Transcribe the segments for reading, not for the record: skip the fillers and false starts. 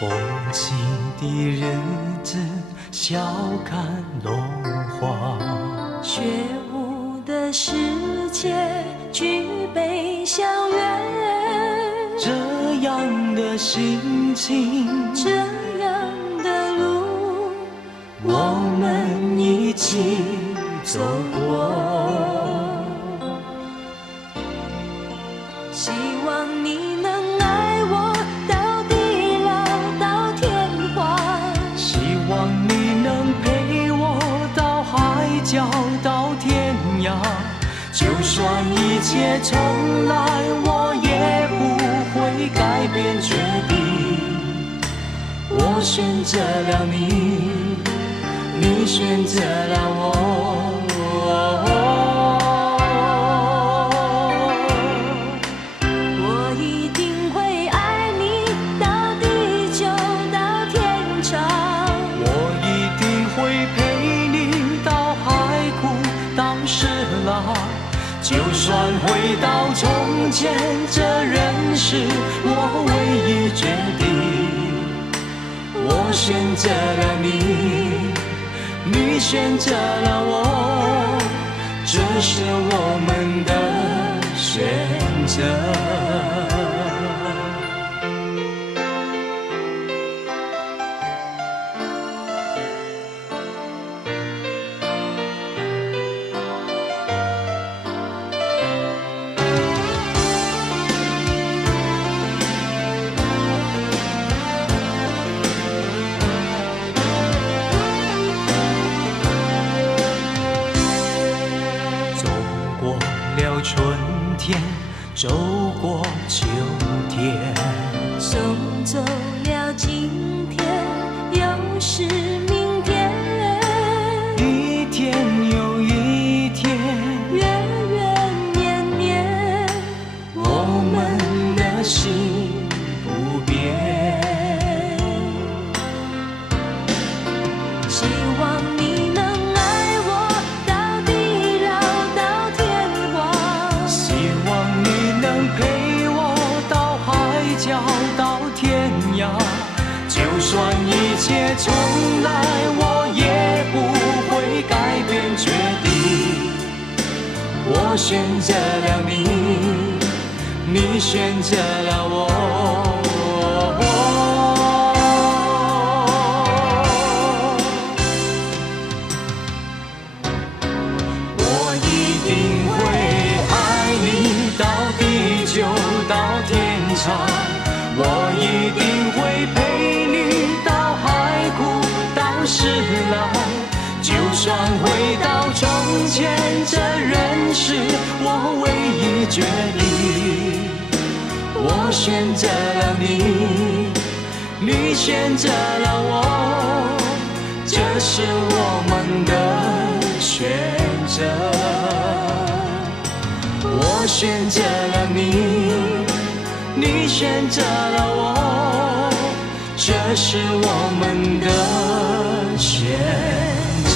风起的日子，笑看落花。学舞的世界，举杯相约。这样的心情，这样的路，我们一起走过。希望你能爱我到地老到天荒，希望你能陪我到海角到天涯。就算一切重来，我也不会改变决定。我选择了你，你选择了我。我一定会爱你到地久到天长，我一定会陪你到海枯到石烂。就算回到从前，这仍是我唯一决定。我选择了你，你选择了我，这是我们的选择。春天走过秋天，送走了今天，又是明天。一天又一天，月月年年，我们的心不变。希望你能爱我到地老到天荒，希望你能陪我到海角到天涯。就算一切重来，我也不会改变决定。我选择了你，你选择了我。我一定会爱你到地久到天长，我一定会陪你到海枯到石烂。就算回到从前，这仍是我唯一决定。我选择了你，你选择了我，这是我们的选择。我选择了你，你选择了我，这是我们的选择。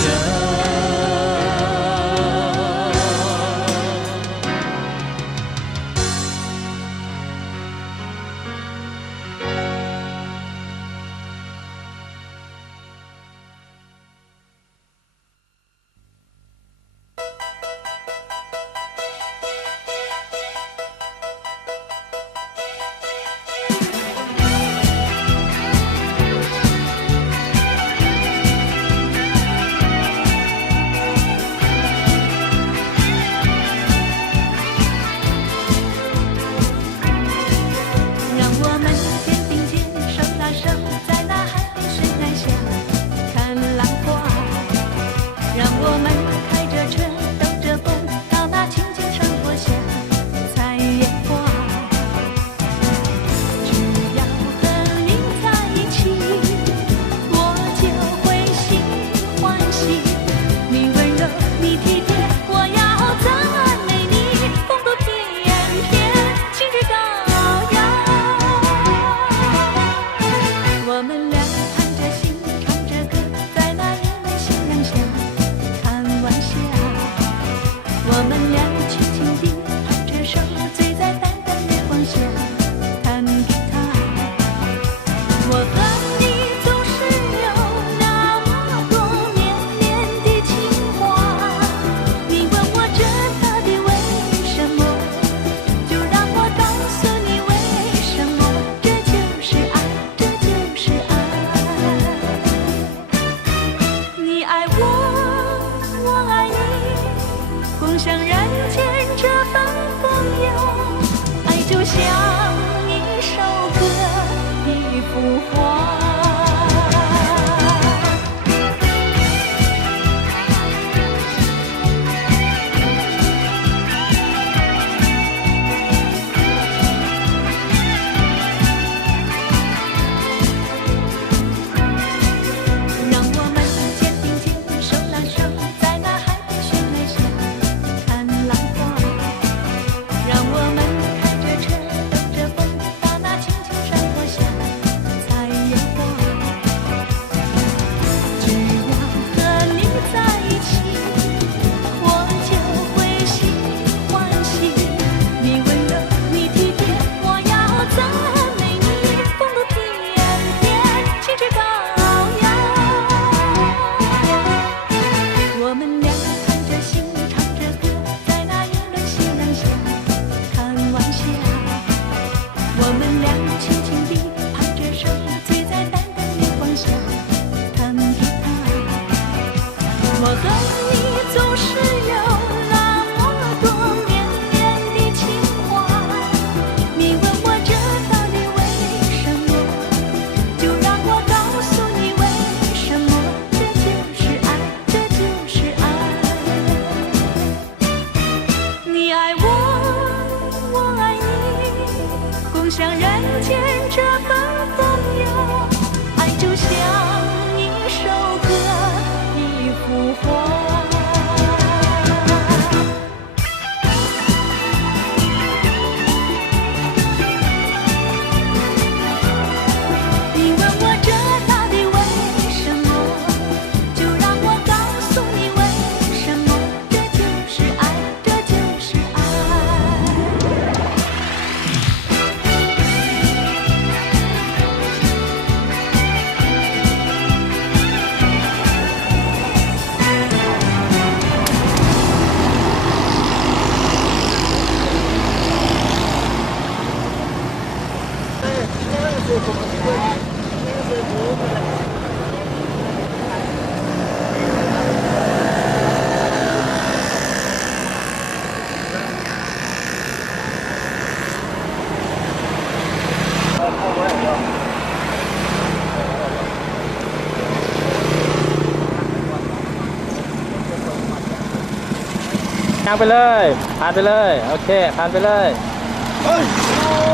ย่างไปเลยผ่านไปเลยโอเคผ่านไปเลย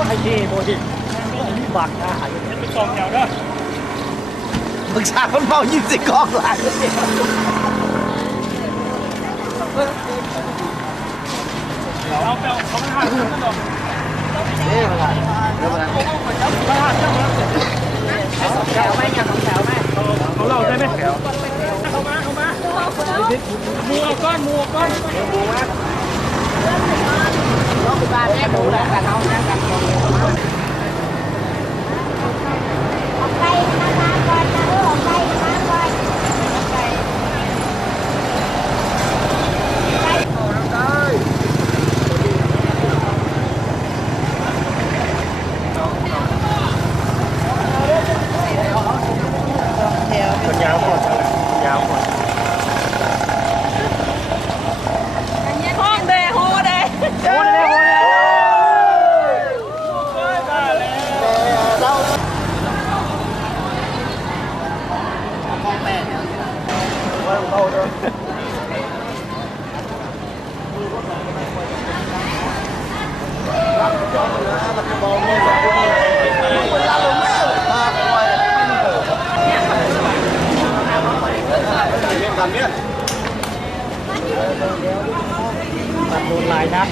ไอ้ที่โมดิบักนะไปกองแถวเด้อมึงชาคนเมายิงสิกองหลังเอาไปเขาไม่ห้ามกันหรอกเอ๊ะอะไรเดี๋ยวอะไรแถวไหมยังของแถวไหมเขาเล่าได้ไหมแถวเข้ามามูก้อนมูนะน้องคุณบ้านแม่มูแล้วกันเอาแม่กันออกไปมาก่อนนะออกไปมาก่อนยาวหมดยาวหมดห้องเดโฮเดโฮเดเราห้องแม่เนี่ยเราเดินทำเนี่ยตัดโดนลายนะ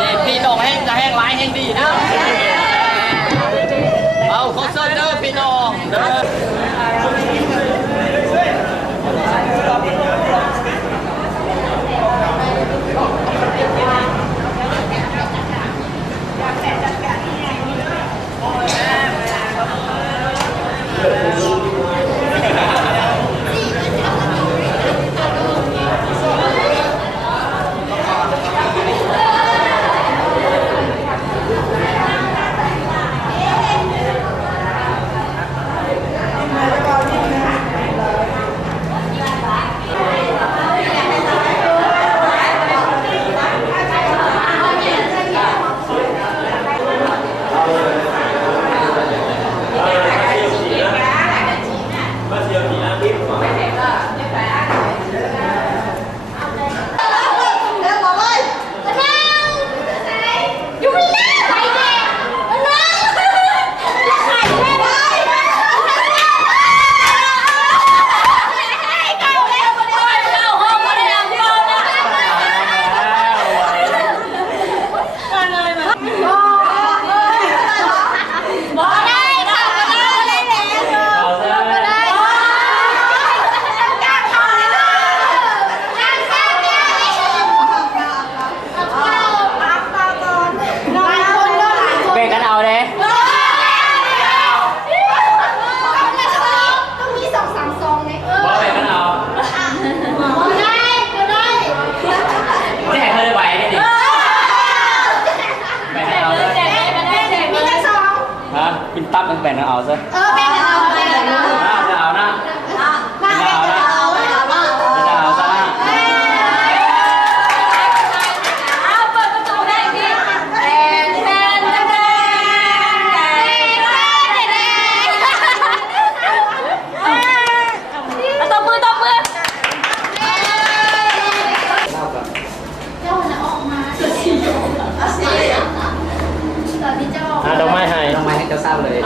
ดีพี่น้องแห้งจะแห้งร้ายแห้งดีนะเอาโคเซอร์เด้อพี่น้องเด้อ เอาซะ แม่จะเอาไปเลยนะ จะเอานะ มาแม่จะเอาไปเอามา จะเอาซะ เอาเปิดประตูได้ดิแทนแทนแทนแทนตบมือตบมือดอกไม้ให้ ทำไมให้เจ้าทราบเลย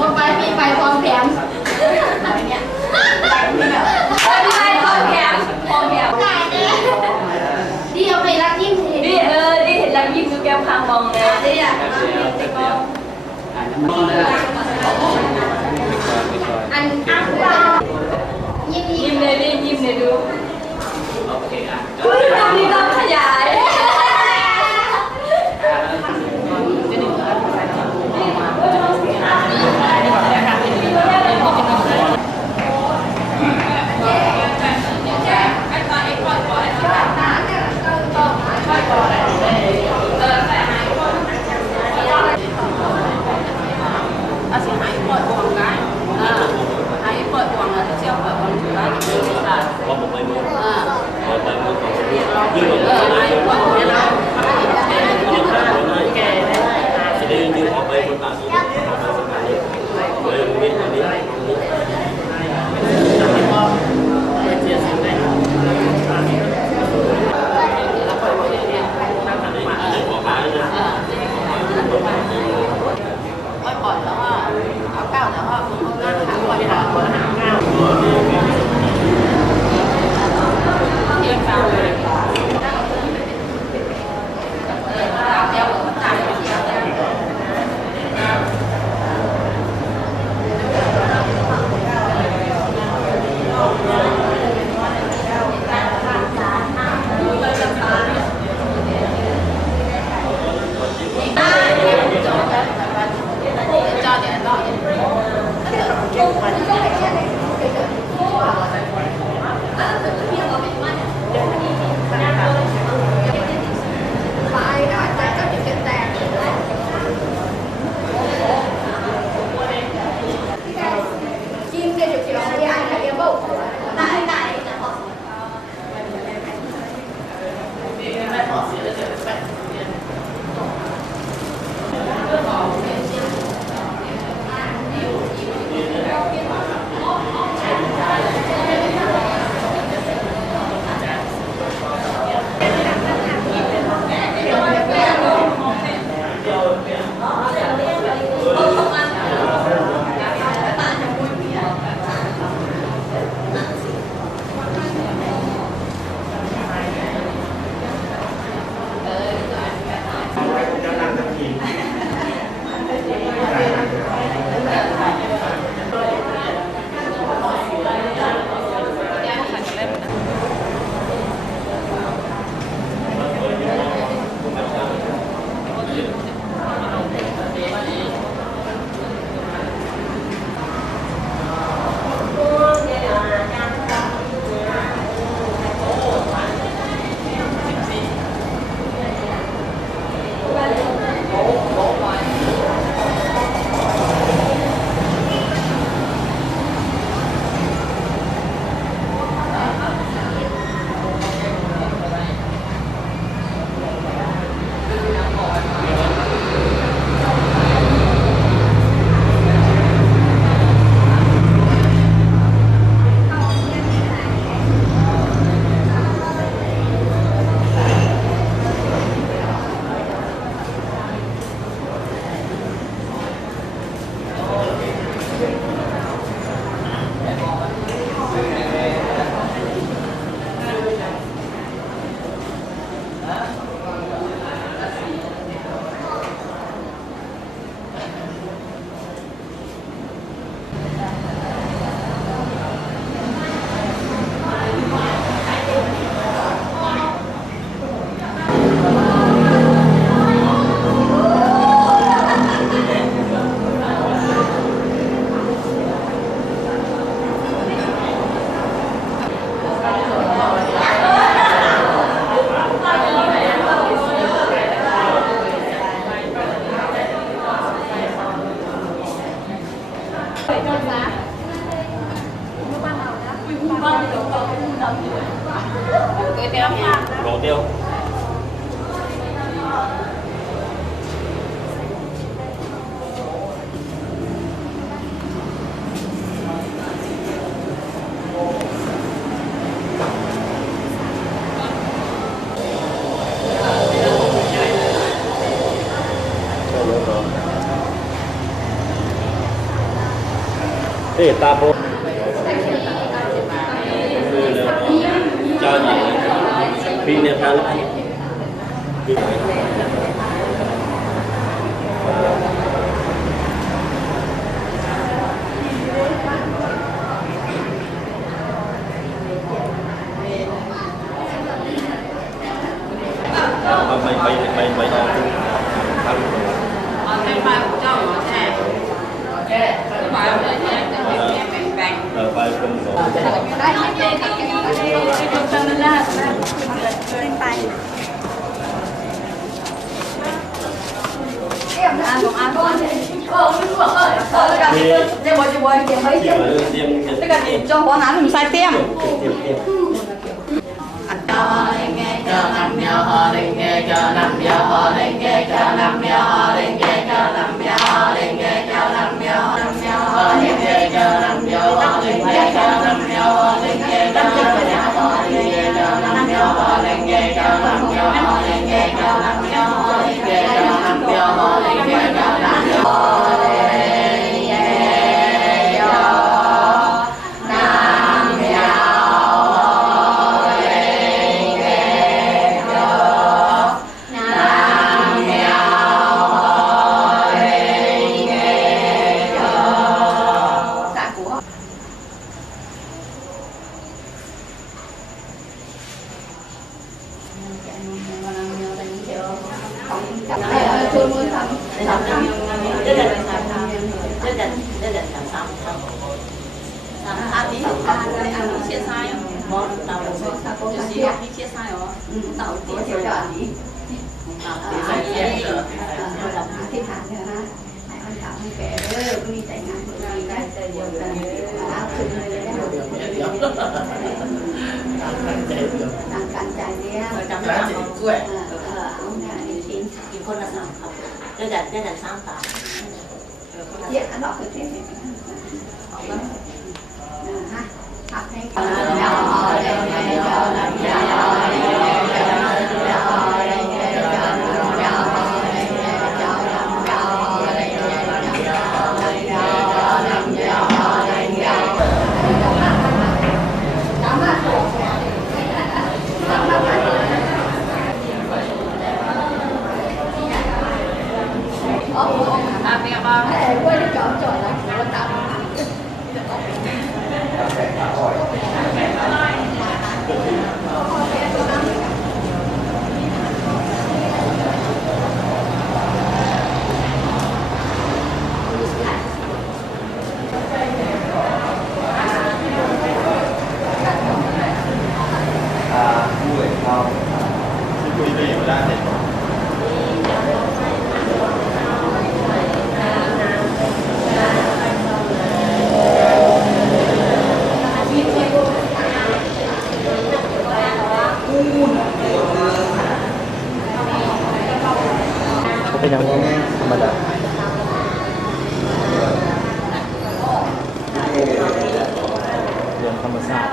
ลงไปมีไฟพร้อมแผงเนี่ยมีไฟพร้อมแผงพร้อมแผงดีเอาไปรักยิ้มดีดีเห็นรักยิ้มดูแก้มคางมองนะดีอ่ะอันยิ้มเลยดิยิ้มเลยดูโอเคอ่ะตรงนี้ต้องขยายว่าผมไปมือไปมือของยืด เอ๊ะตาโพจอหญิงปีเนี่ยพันไปเอาให้ไปเจ้าหมอแท้ไปเอาเลยแท้แบ่ง ไปเป็นสอง ได้ไหมเจ๊ทำนั่นแหละขึ้นไป这个你叫河南怎么晒店？ คนละ3ครับได้แต่3 บาทเยอะอันนั้นคือที่เป็นอย่างธรรมดาเรื่องธรรมชาติ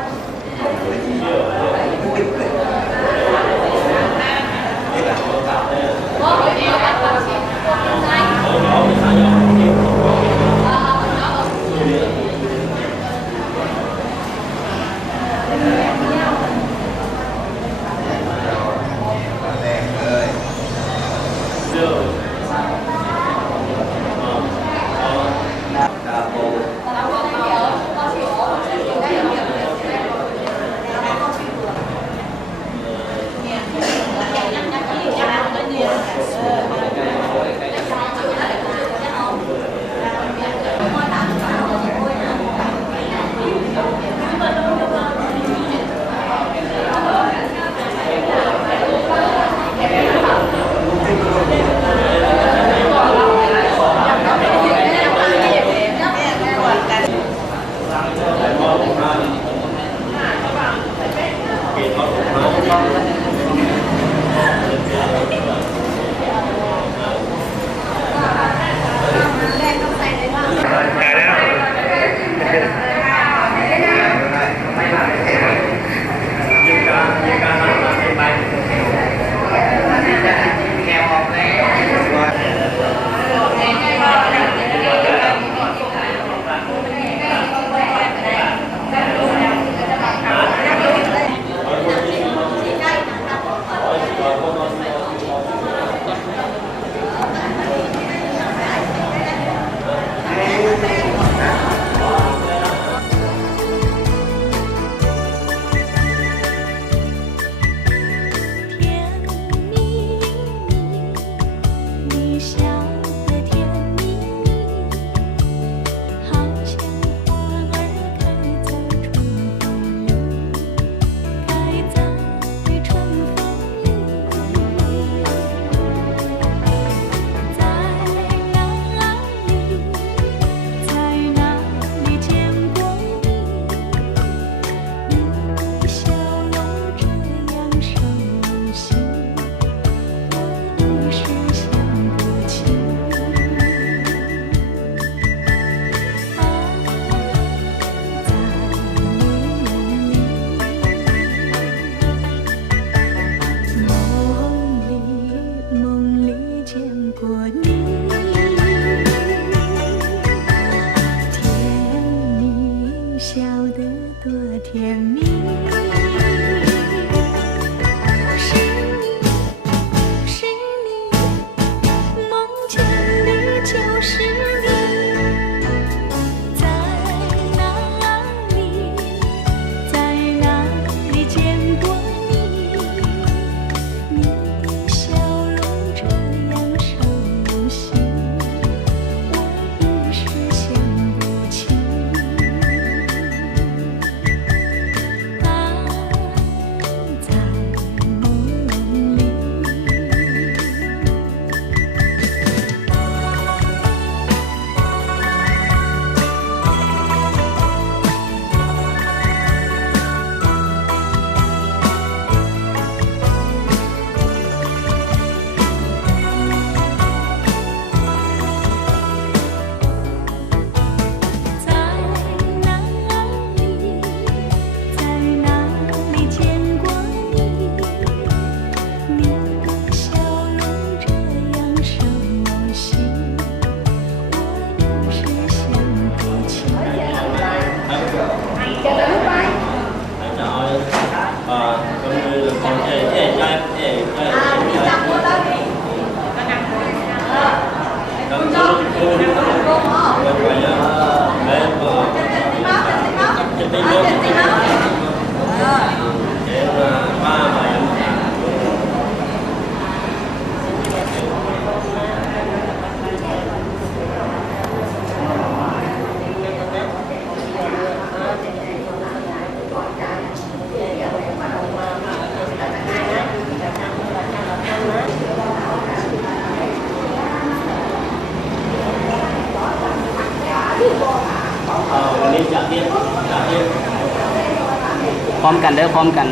พร้อมกันเด้อพร้อมกัน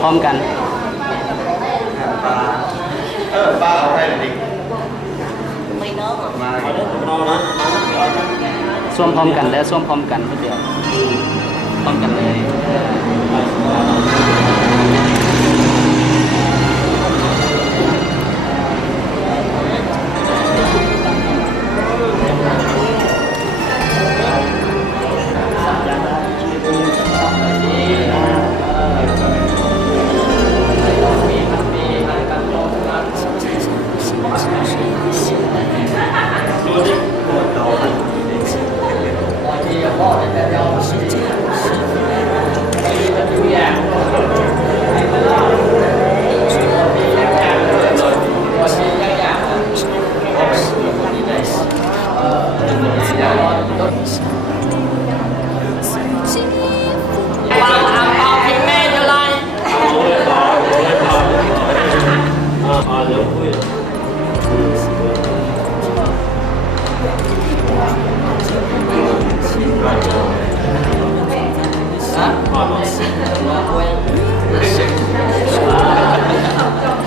พร้อมกัน ป้าเอาให้เลยดิ ไม่น้องอ่ะ มา ส้วมพร้อมกันเด้อส้วมพร้อมกันเดียวพร้อมกันเลย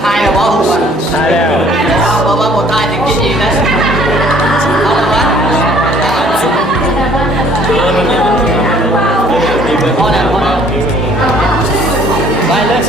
ทายแล้วว่าหัว ตายแล้ว เพราะว่าผมทายถึงกินอีกนะเอาละวะพอแล้วพอแล้วไปเลย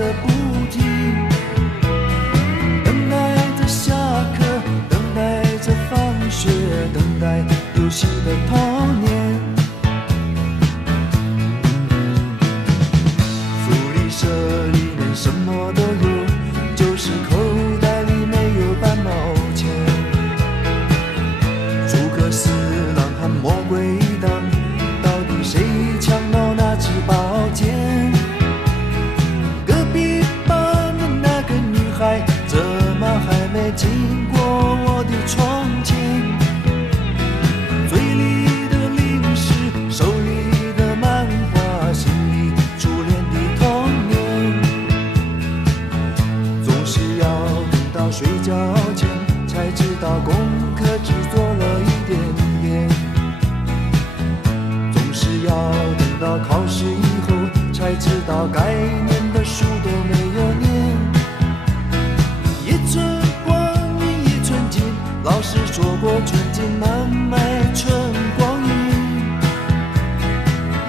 个不停，等待着下课，等待着放学，等待游戏的童年。福利社里面什么都有，就是口袋里没有半毛钱。诸葛四郎和魔鬼党，到底谁抢到那支宝剑？隔壁班的那个女孩，怎么还没经过我的窗前？嘴里的零食，手里的漫画，心里初恋的童年。总是要等到睡觉前，才知道功课只做了一点点。总是要等到考试以后，才知道该念的书都没有念。一寸光阴一寸金，老师说过寸金难买寸光阴。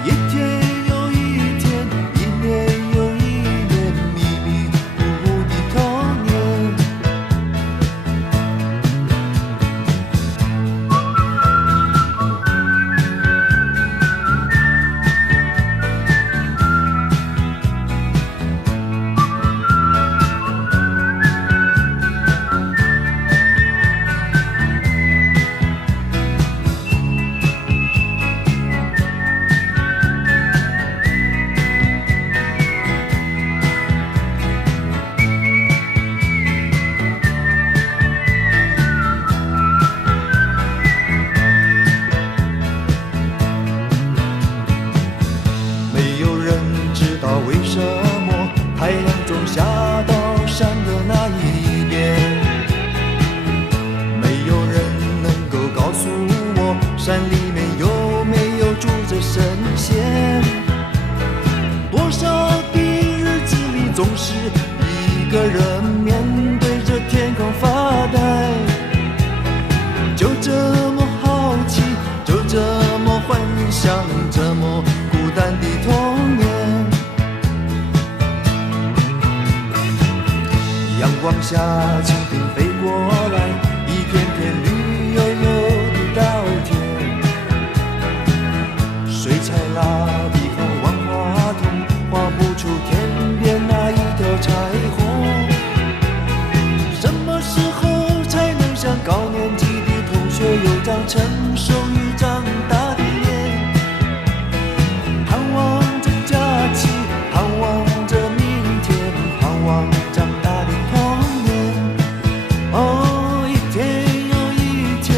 一天又一天，一年又一年，迷迷糊糊的童年。没有人知道为什么太阳总下到山的那一边，没有人能够告诉我山里面有没有住着神仙。多少的日子里，总是一个人面对着天空发呆，就这么好奇，就这么幻想，这么孤单的童年。阳光下，蜻蜓飞过来，一片片绿油油的稻田。水彩蜡笔和万花筒，画不出天边那一条彩虹。什么时候才能像高年级的同学，有张成熟与长大的脸？盼望着假期，盼望着明天，盼望长大的童年。哦，一天又一天，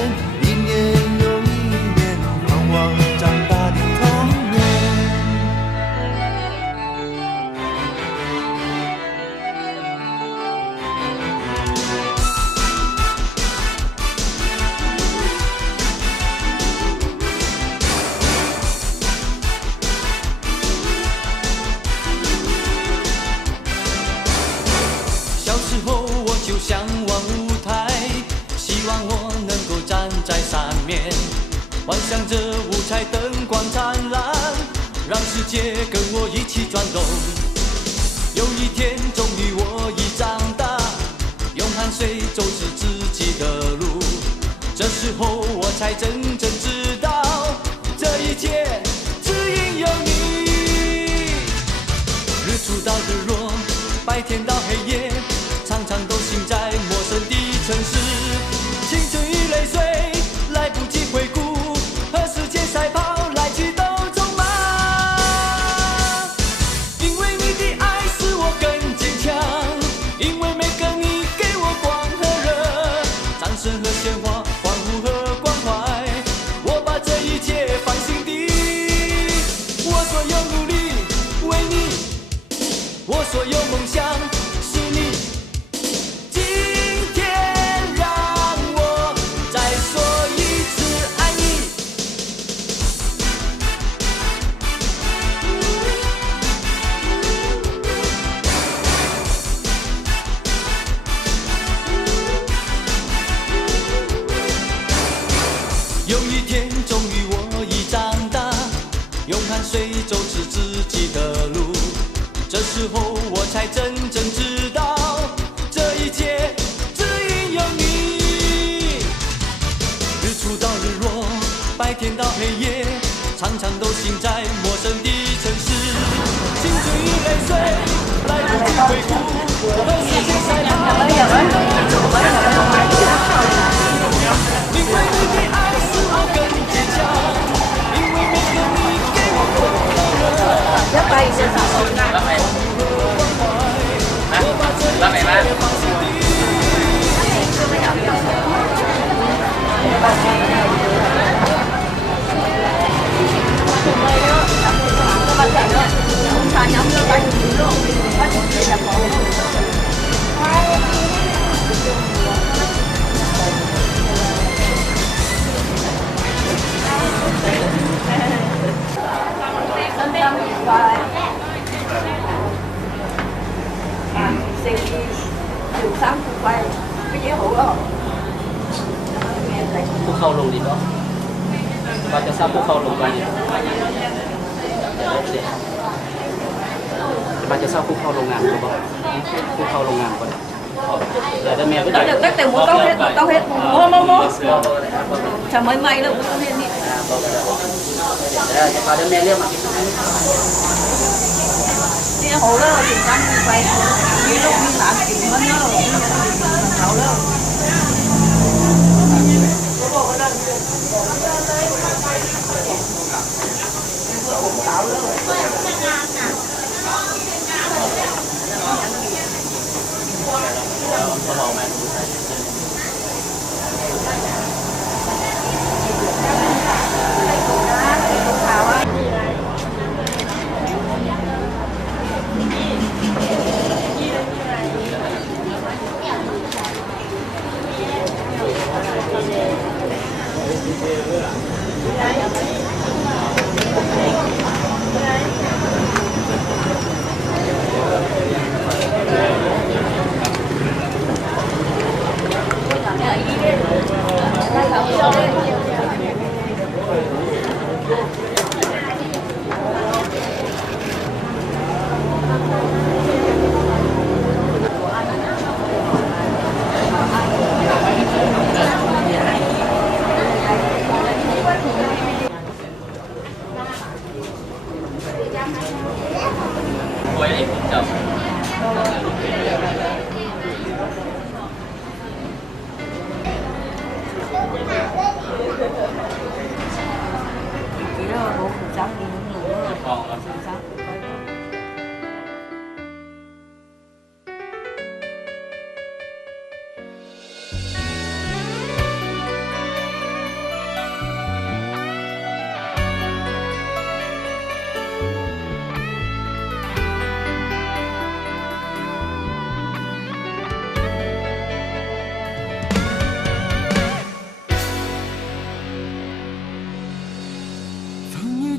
一年又一年，盼望长大的童年。小时候我就向往舞台，希望我能够站在上面，幻想着五彩灯光灿烂，让世界跟我一起转动。有一天终于我已长大，用汗水走直自己的路，这时候我才真正知道，这一切只因有你。日出到日落，白天到黑夜，常常都行在陌生的城市，青春与泪水来不及回顾，和时间赛跑，来去都匆忙。因为你的爱使我更坚强，因为每个你给我光和热，掌声和鲜花，欢呼和关怀，我把这一切放心底。我所有努力为你，我所有梦想是你。今天让我再说一次爱你。有一天终于我已长大，用汗水走直自己的路，这时候我才真正知道，这一切只因有你。日出到日落，白天到黑夜，常常都行在陌生的城市。青春与泪水来不及回顾，和时间赛跑。因为你的爱使我更坚强，因为每个你给我温暖。拉美吗？ภูเขาลงดีเนาะเราจะสร้างภูเขาลงกันเราจะสร้างภูเขาโรงงานก็บอกภูเขาโรงงานก็ได้แต่แม่ก็ได้ Được các tiểu muốn tao hết mua chả mấy may đâu tao hết đi พาแม่เรียกมา đi hồ đó thì tăng vậy như lúc đi làm chuyện nó thảo đó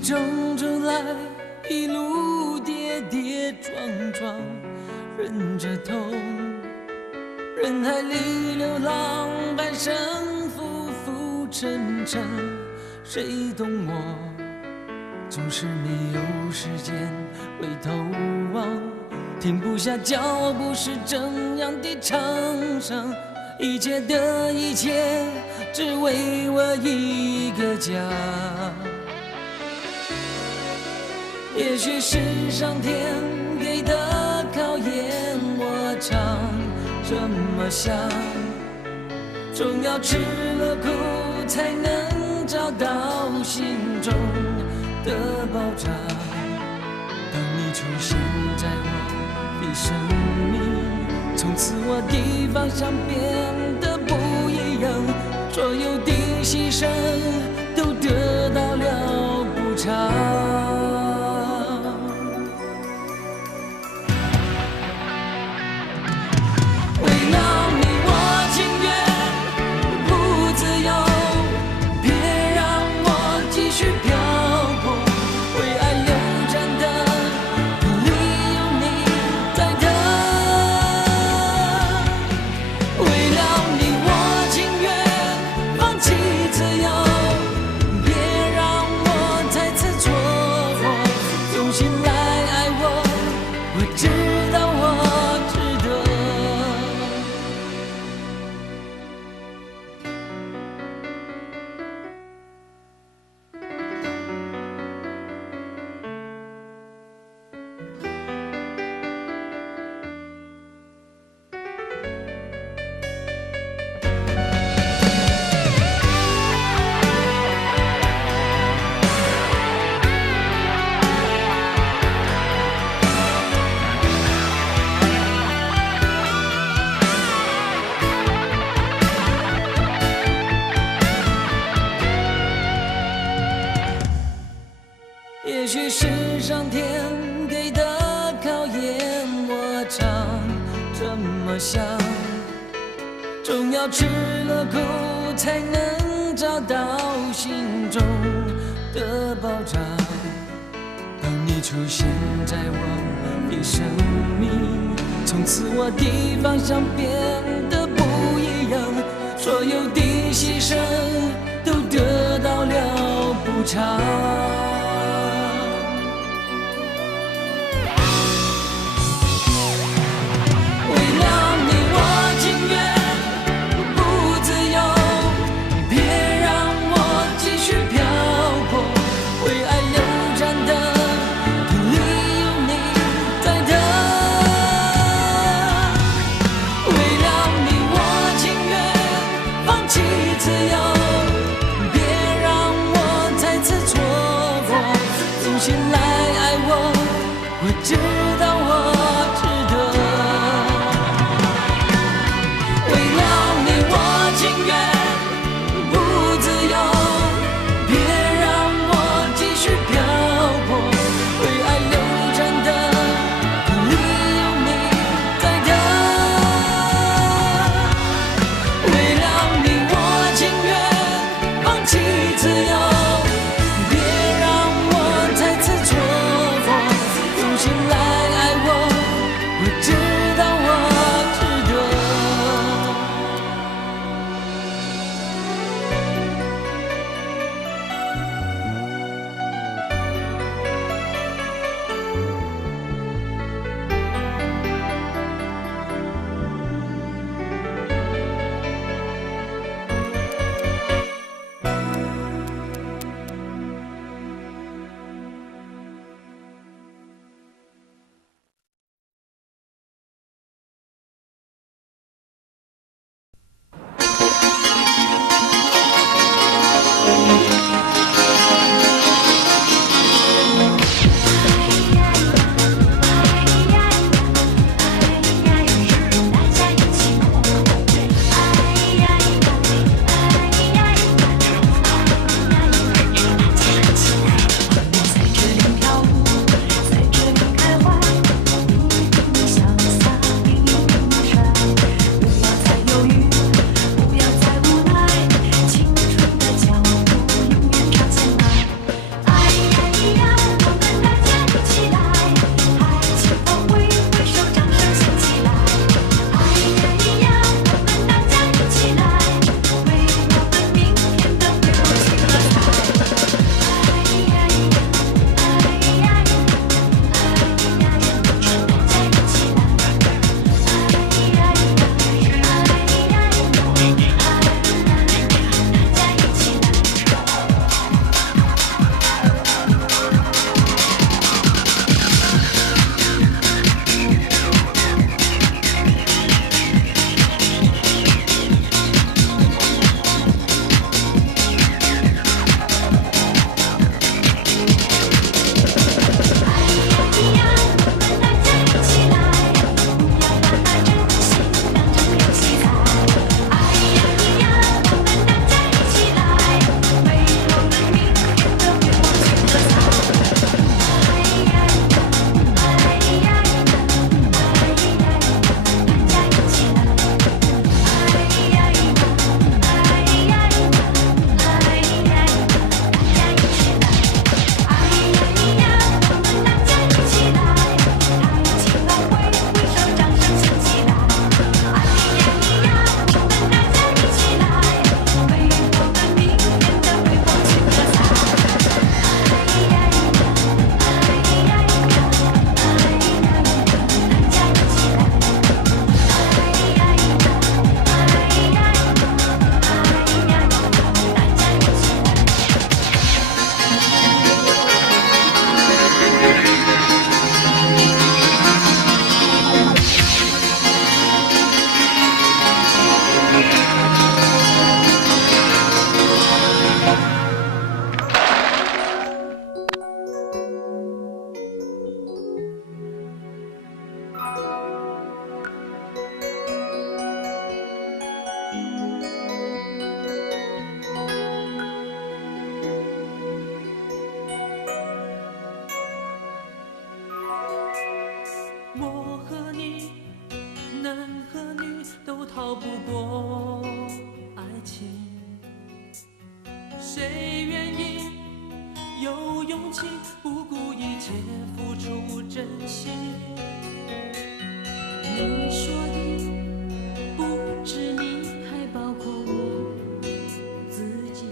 冲出来，一路跌跌撞撞，忍着痛，人海里流浪，半生浮浮沉沉，谁懂我？总是没有时间回头望，停不下脚步是怎样的长伤，一切的一切，只为我一个家。也许是上天给的考验，我常这么想，总要吃了苦才能找到心中的保障。当你出现在我的生命，从此我的方向变得不一样，所有的牺牲都得到了补偿。这样许是上天给的考验，我常这么想，总要吃了苦才能找到心中的保障。当你出现在我的生命，从此我的方向变得不一样，所有的牺牲都得到了补偿。为了你，我情愿不自由，别让我继续漂泊。为爱有战的，天里有你在等。为了你。气，不顾一切付出真心。你说的不止你，还包括我自己。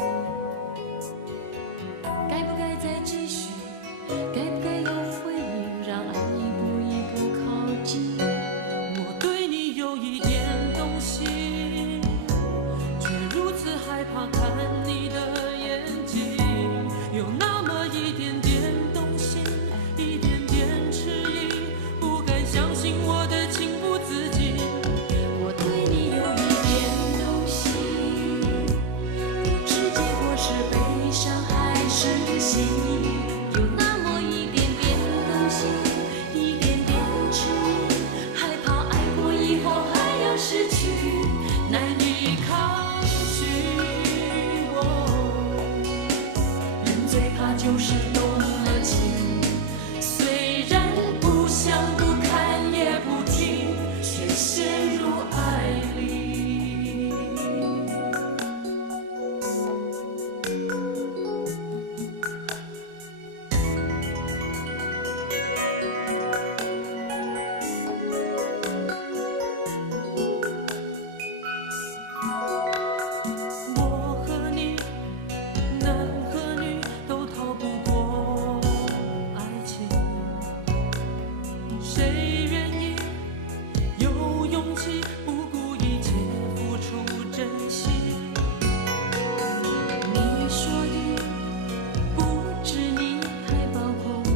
该不该再继续？该不该有回应？让爱一步一步靠近。我对你有一点动心，却如此害怕看你的眼睛，有那么一点点动心，一点点迟疑，不敢相信我的情不自禁。我对你有一点动心，不知结果是悲伤还是喜意。有那么一点点动心，一点点迟疑，害怕爱过以后还要失去，难以抗拒人最怕就是动了情，虽然不想不看也不听，却陷入爱里。我和你，男和女都逃不过爱情，谁愿意有勇气不顾一切付出真心？你说的不止你，还包括我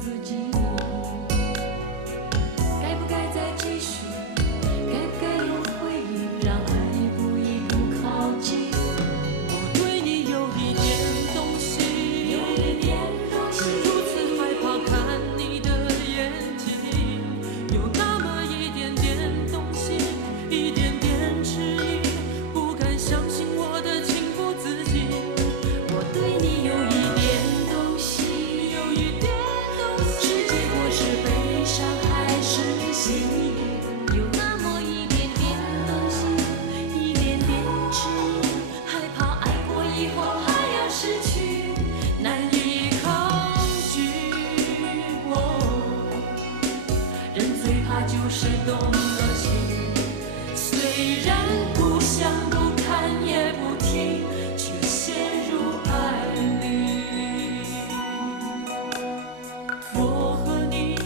自己。该不该再继续？该不该有回应？让爱一步一步靠近。我对你有一点动心，却如此害怕看你的眼睛，有那么一点点动心，一点点迟疑，不敢相信我的情不自禁。我对你有一点动心，有一点动不知心，结果是悲伤还是喜意。有那么一点点动心，一点点迟疑，害怕爱过以后还要失去，难以抗拒人最怕就是动了情，虽然不想不看也不听，却陷入爱里。我和你，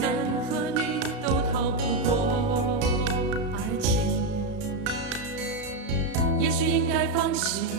男和女都逃不过爱情，也许应该放弃。